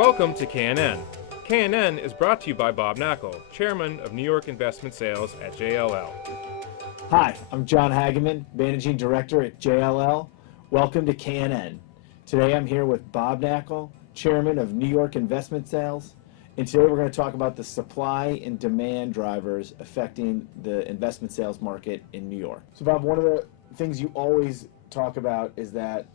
Welcome to KNN. KNN is brought to you by Bob Knakal, Chairman of New York Investment Sales at JLL. Hi, I'm Jon Hageman, Managing Director at JLL. Welcome to KNN. Today I'm here with Bob Knakal, Chairman of New York Investment Sales. And today we're going to talk about the supply and demand drivers affecting the investment sales market in New York. So Bob, one of the things you always talk about is that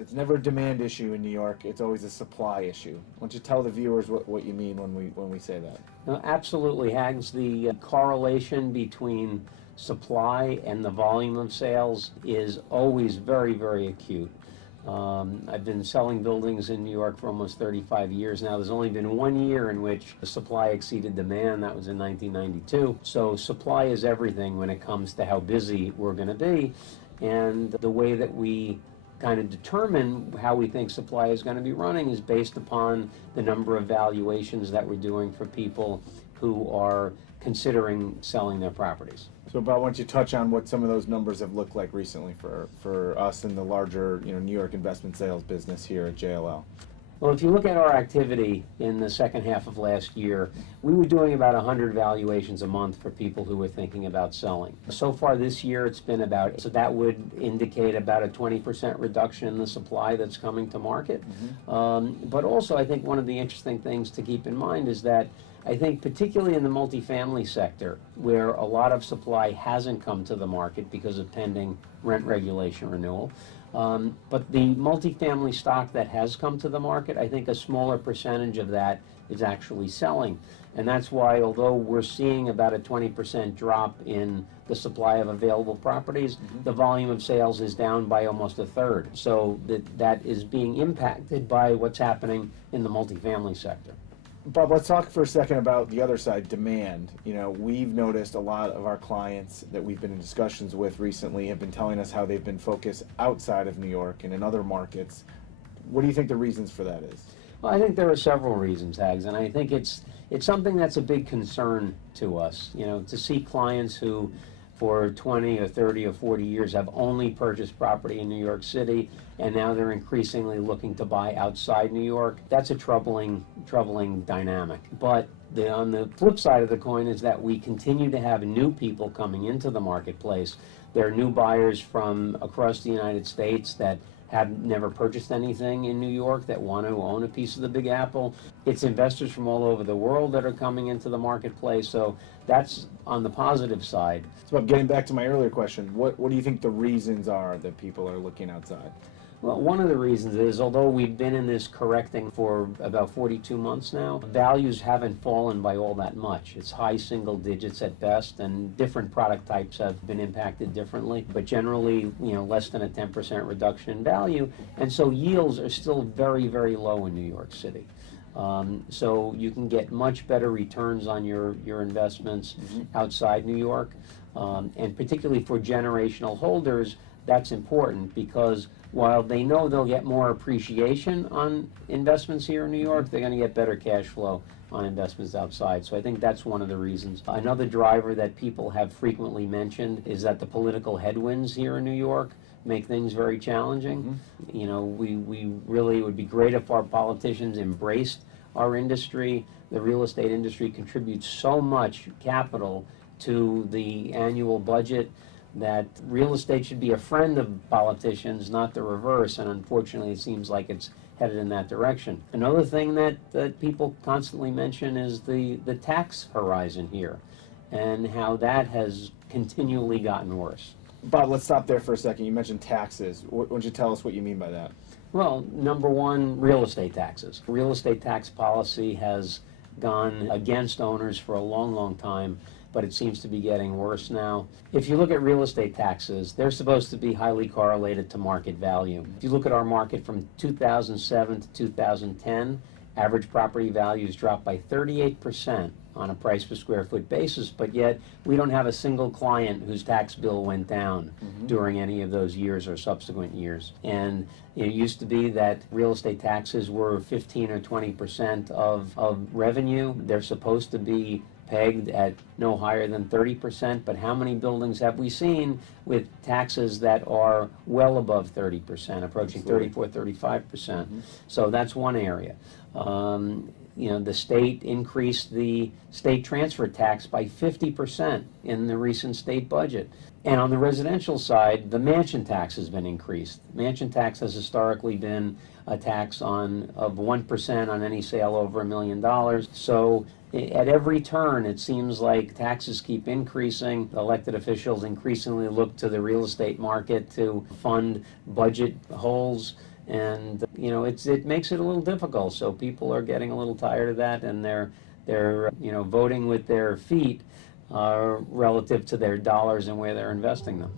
it's never a demand issue in New York, it's always a supply issue. Why don't you tell the viewers what you mean when we say that? No, absolutely, Hags. The correlation between supply and the volume of sales is always very, very acute. I've been selling buildings in New York for almost 35 years now. There's only been 1 year in which the supply exceeded demand. That was in 1992. So supply is everything when it comes to how busy we're going to be. And the way that we kind of determine how we think supply is going to be running is based upon the number of valuations that we're doing for people who are considering selling their properties. So Bob, why don't you touch on what some of those numbers have looked like recently for us in the larger New York investment sales business here at JLL? Well, if you look at our activity in the second half of last year, we were doing about 100 valuations a month for people who were thinking about selling. So far this year, it's been so that would indicate about a 20% reduction in the supply that's coming to market. But also, I think one of the interesting things to keep in mind is that I think particularly in the multifamily sector, where a lot of supply hasn't come to the market because of pending rent regulation renewal, but the multifamily stock that has come to the market, I think a smaller percentage of that is actually selling. And that's why, although we're seeing about a 20% drop in the supply of available properties, the volume of sales is down by almost a third. So that is being impacted by what's happening in the multifamily sector. Bob, let's talk for a second about the other side, demand. We've noticed a lot of our clients that we've been in discussions with recently have been telling us how they've been focused outside of New York and in other markets. What do you think the reasons for that is? Well, I think there are several reasons, Hags, and I think it's something that's a big concern to us. To see clients who for 20 or 30 or 40 years have only purchased property in New York City, and now they're increasingly looking to buy outside New York. That's a troubling dynamic. But on the flip side of the coin is that we continue to have new people coming into the marketplace. There are new buyers from across the United States that have never purchased anything in New York that want to own a piece of the Big Apple. It's investors from all over the world that are coming into the marketplace, so that's on the positive side. So getting back to my earlier question, what do you think the reasons are that people are looking outside? Well, one of the reasons is, although we've been in this correcting for about 42 months now, values haven't fallen by all that much. It's high single digits at best, and different product types have been impacted differently, but generally, less than a 10% reduction in value, and so yields are still very, very low in New York City. So you can get much better returns on your investments outside New York, and particularly for generational holders, that's important because while they know they'll get more appreciation on investments here in New York, they're going to get better cash flow on investments outside. So I think that's one of the reasons. Another driver that people have frequently mentioned is that the political headwinds here in New York make things very challenging. We really would be great if our politicians embraced our industry. The real estate industry contributes so much capital to the annual budget that real estate should be a friend of politicians, not the reverse, and unfortunately it seems like it's headed in that direction. Another thing that people constantly mention is the tax horizon here and how that has continually gotten worse. Bob, let's stop there for a second. You mentioned taxes. Why don't you tell us what you mean by that? Well, number one, real estate taxes. Real estate tax policy has gone against owners for a long, long time, but it seems to be getting worse now. If you look at real estate taxes, they're supposed to be highly correlated to market value. If you look at our market from 2007 to 2010, average property values dropped by 38% on a price per square foot basis, but yet we don't have a single client whose tax bill went down during any of those years or subsequent years. And it used to be that real estate taxes were 15 or 20% of revenue. They're supposed to be pegged at no higher than 30%, but how many buildings have we seen with taxes that are well above 30%, approaching 34, 35%? So that's one area. The state increased the state transfer tax by 50% in the recent state budget. And on the residential side, the mansion tax has been increased. Mansion tax has historically been a tax of 1% on any sale over $1 million. So at every turn, it seems like taxes keep increasing. Elected officials increasingly look to the real estate market to fund budget holes. And it makes it a little difficult. So people are getting a little tired of that, and they're voting with their feet relative to their dollars and where they're investing them.